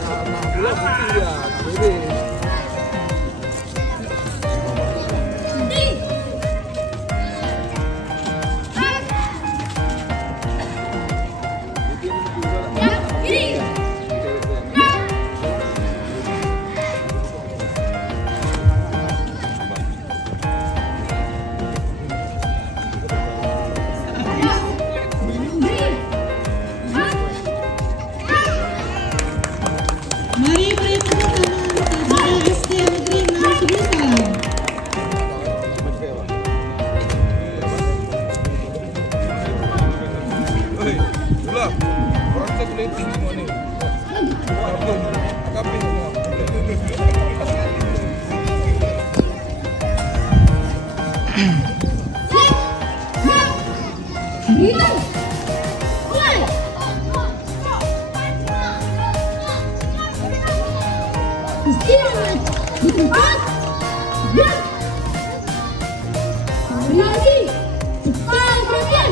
Nah, bola putih ya, nggak boleh. Mari beri tepuk tangan kepada SD Negeri 6 Sudirman. Hei, bola. Orang kita kuliting semua ni. Kaping semua. Istirahat di tempat. Lagi cepat perhatian.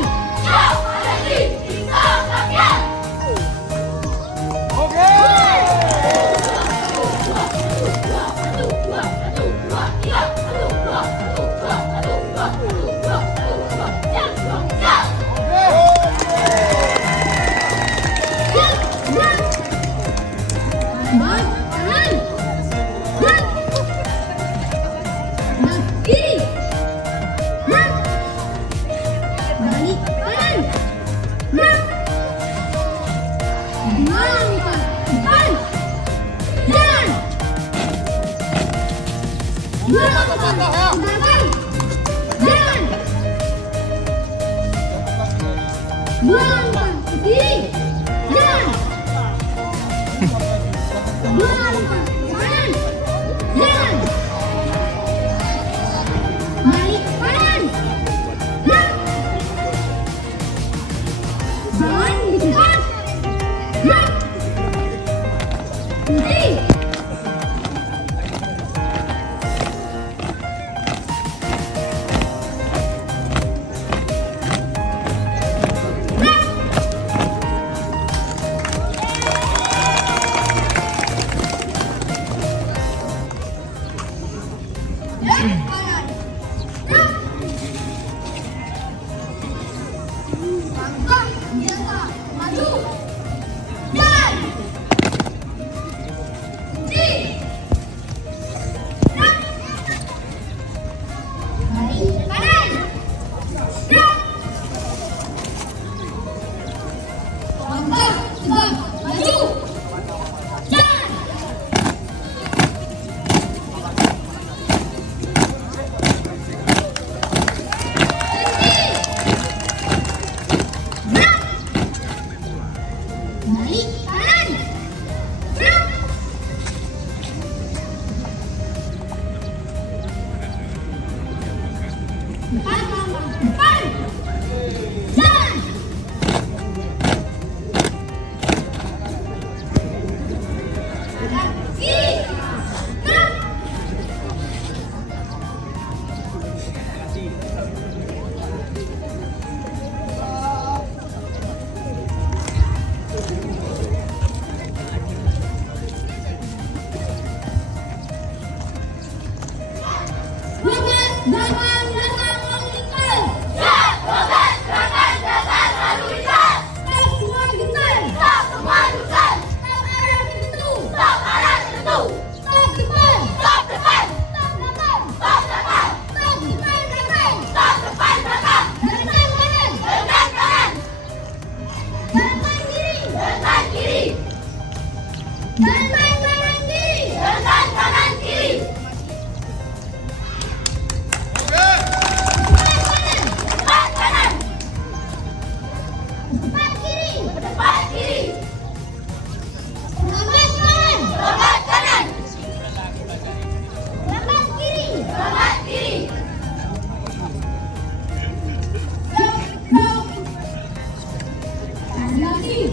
Lagi,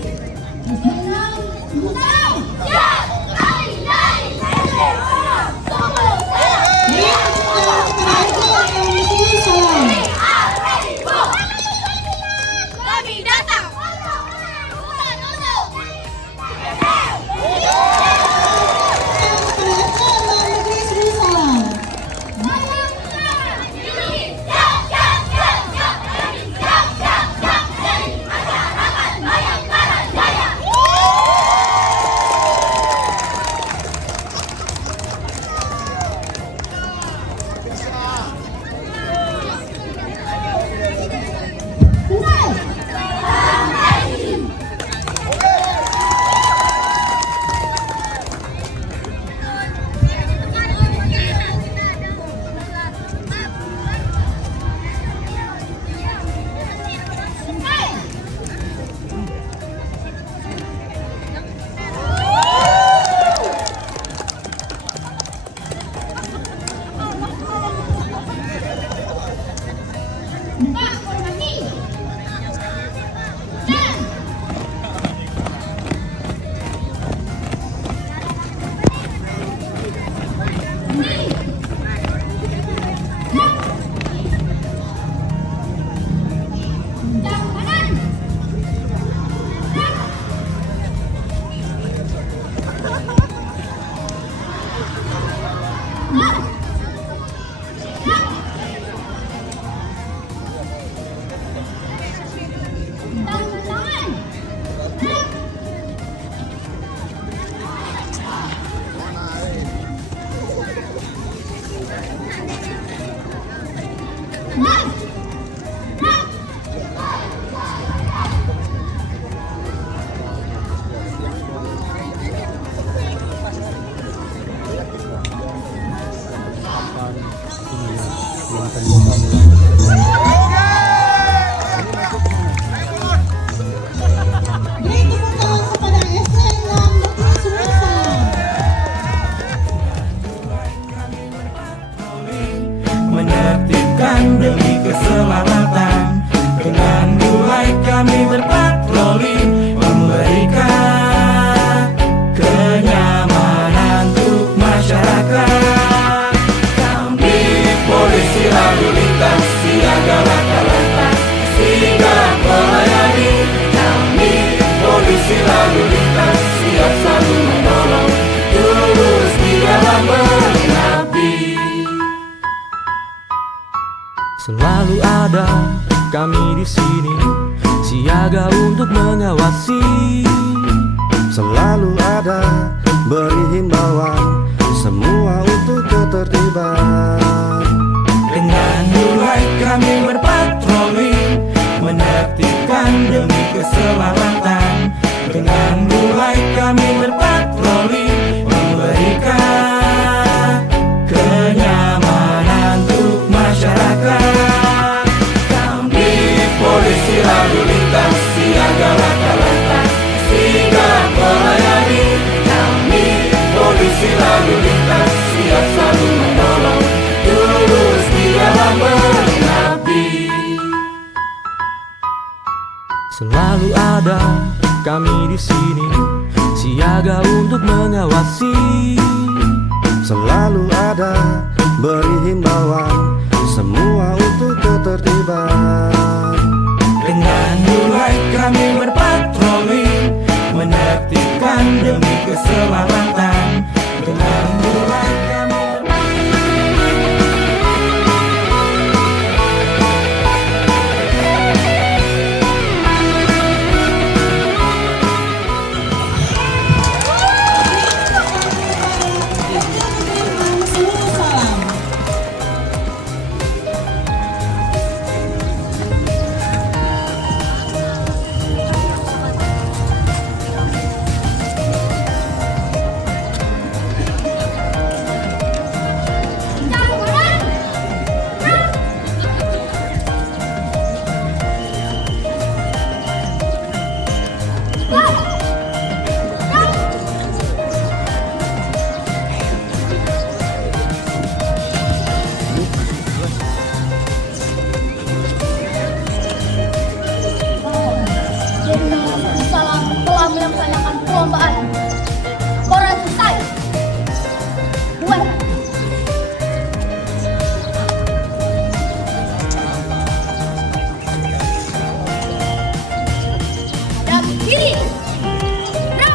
6, 6, Beri tepuk tangan kepada SN6 Negeri Sumatera. Menertibkan demi keselamatan. Dengan mulai kami berpatroli, memberikan kenyamanan untuk masyarakat. Kami polisi lalu lintas, siaga laka-lantas, sigap melayani. Kami polisi lalu lintas, siap selalu menolong, tulus di dalam mengabdi. Selalu ada kami di sini, siaga untuk mengawasi. Selalu ada beri himbauan, semua untuk ketertiban. Dengan mulai kami berpatroli, menertibkan demi keselamatan. Dengan mulai kami berpatroli, memberikan kenyamanan untuk masyarakat. Kami polisi lalu lintas, siaga laka-lantas, sigap melayani. Kami polisi lalu lintas, siap selalu menolong, tulus di dalam mengabdi. Selalu ada kami di sini, siaga untuk mengawasi. Selalu ada beri himbauan, semua untuk ketertiban. Dengan mulai kami berpatroli, menertibkan demi keselamatan. Dengan mulai kami Salam. Salam telah melaksanakan perlombaan. Koran selesai. Buat. Dan kiri. Gerak.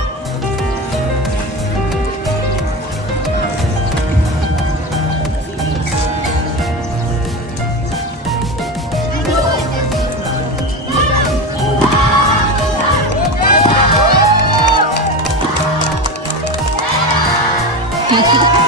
Thank you.